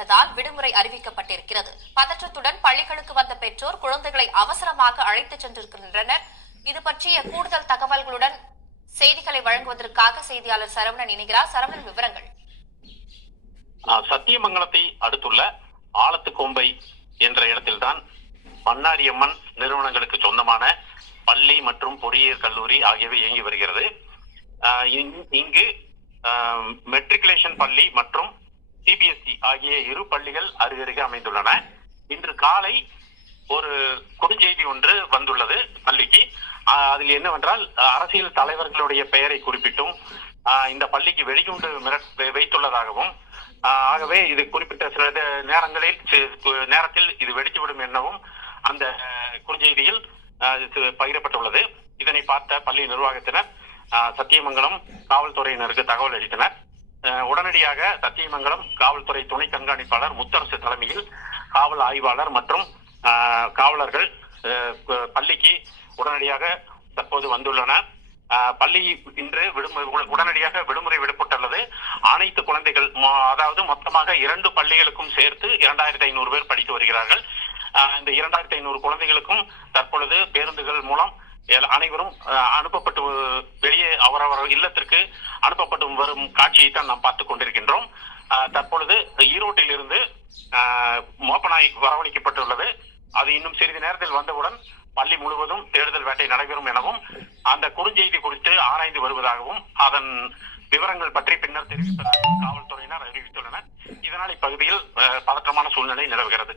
ஏற்பட்டதால் விடுமுறை அறிவிக்கப்பட்டிருக்கிறது. பதற்றத்துடன் பள்ளிகளுக்கு வந்த பெற்றோர் குழந்தைகளை அவசரமாக அழைத்துச் சென்றிருக்கின்றனர். இது பற்றிய கூடுதல் தகவல்களுடன் செய்திகளை வழங்குவதற்காக செய்தியாளர் சரவணன் இணைகிறார். சரவணன், விவரங்கள். சத்தியமங்கலத்தை அடுத்துள்ள ஆலத்துக்கோம்பை என்ற இடத்தில்தான் பண்ணாரியம்மன் நிறுவனங்களுக்கு சொந்தமான பள்ளி மற்றும் பொறியியல் கல்லூரி ஆகியவை இயங்கி வருகிறது. இங்கு மெட்ரிகுலேஷன் பள்ளி மற்றும் சிபிஎஸ்இ ஆகிய இரு பள்ளிகள் அருகருகே அமைந்துள்ளன. இன்று காலை ஒரு குறுஞ்செய்தி ஒன்று வந்துள்ளது பள்ளிக்கு. அதில் என்னவென்றால், அரசியல் தலைவர்களுடைய பெயரை குறிப்பிட்டும் இந்த பள்ளிக்கு வெடிகுண்டு வைத்துள்ளதாகவும், ஆகவே இது குறிப்பிட்ட சில நேரத்தில் இது வெடித்துவிடும் எனவும் அந்த குறுஞ்செய்தியில் பகிரப்பட்டுள்ளது. இதனை பார்த்த பள்ளி நிர்வாகத்தினர் சத்தியமங்கலம் காவல்துறையினருக்கு தகவல் அளித்தனர். உடனடியாக சத்தியமங்கலம் காவல்துறை துணை கண்காணிப்பாளர் முத்தரசு தலைமையில் காவல் ஆய்வாளர் மற்றும் காவலர்கள் பள்ளிக்கு உடனடியாக தற்போது வந்துள்ளனர். பள்ளி இன்று உடனடியாக விடுமுறை விடப்பட்டுள்ளது. அனைத்து குழந்தைகள், அதாவது மொத்தமாக 2 பள்ளிகளுக்கும் சேர்த்து 2500 பேர் படித்து வருகிறார்கள். இந்த 2500 குழந்தைகளுக்கும் தற்பொழுது பேருந்துகள் மூலம் அனைவரும் அனுப்பப்பட்டு வெளியே அவரவர் இல்லத்திற்கு அனுப்பப்பட்டு வரும் காட்சியை தான் நாம் பார்த்துக் கொண்டிருக்கின்றோம். தற்பொழுது ஈரோட்டில் இருந்து மோப்பனாய் வரவழைக்கப்பட்டுள்ளது. அது இன்னும் சிறிது நேரத்தில் வந்தவுடன் பள்ளி முழுவதும் தேடுதல் வேட்டை நடைபெறும் எனவும், அந்த குறுஞ்செய்தி குறித்து ஆராய்ந்து வருவதாகவும், அதன் விவரங்கள் பற்றி பின்னர் தெரிவிப்பதாகவும் காவல்துறையினர் அறிவித்துள்ளனர். இதனால் இப்பகுதியில் பதற்றமான சூழ்நிலை நிலவுகிறது.